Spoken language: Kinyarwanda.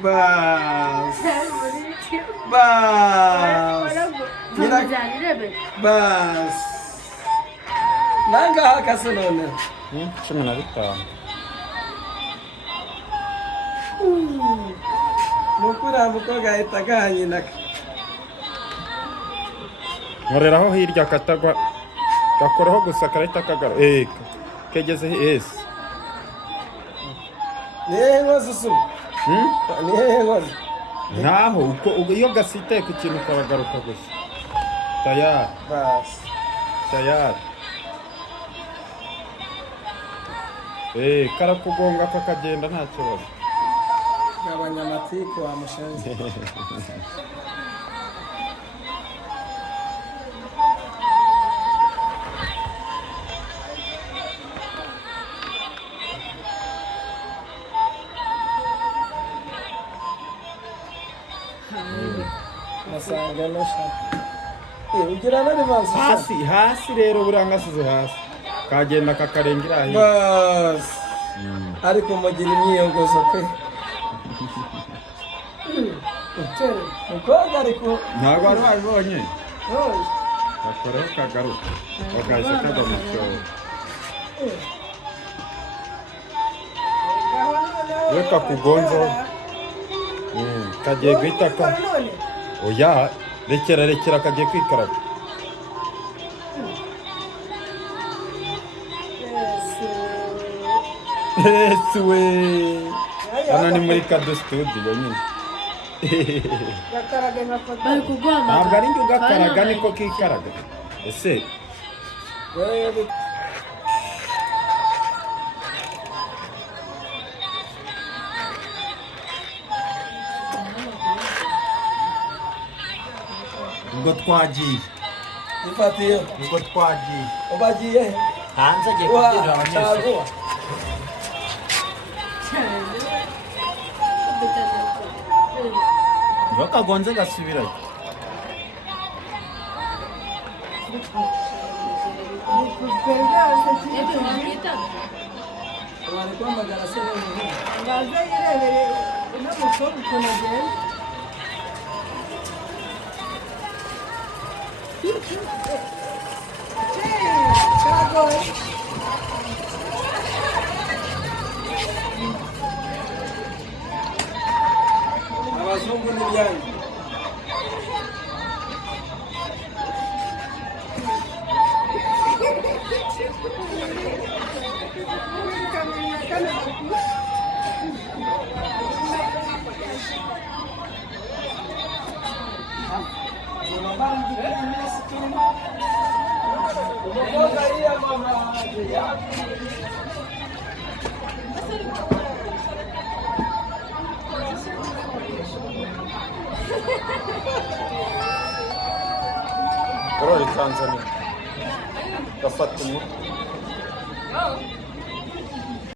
bas bas bas nangaha kase none 15 nukuriya mukobwa ahita agaha nyina nkoreraho hirya katagwa gakoraho gusa karahita kagara kegeze ese ni hehe nkozi usuma ni hehe nkozi ntaho iyo gasitaye ku kintu karagaruka gusa tayari basi tayari karakugonga kakagenda nta kibazo gabanya amatiku wa mushenzi nasanga nosha ugira na revanse hasi rero burangasize hasi kagenda kakarengera ahi bas ariko mugira imyiyongozo pe mukobwa ariko ntabwo wari wabibonye gakoraho kagaruka bagahise kagwa mu cyobo iyo kakugonzeho kagiye guhita oya rekera kagiye kwikaraga ese we hano ni muri Kado Studio nyine ntabwo ari njye ugakaraga niko kikaraga ese ubwo twagiye ifatiye ubwo twagiye ubagiye hanze agiye kubwira abanyeshuri iyo kagonze gasubirayo bari kwamagana se n'umuntu ngaze yirebere uno mukobwa ukuntu agenda cyagoye abazungu n'ibyanyu Tanzania gafata umutwe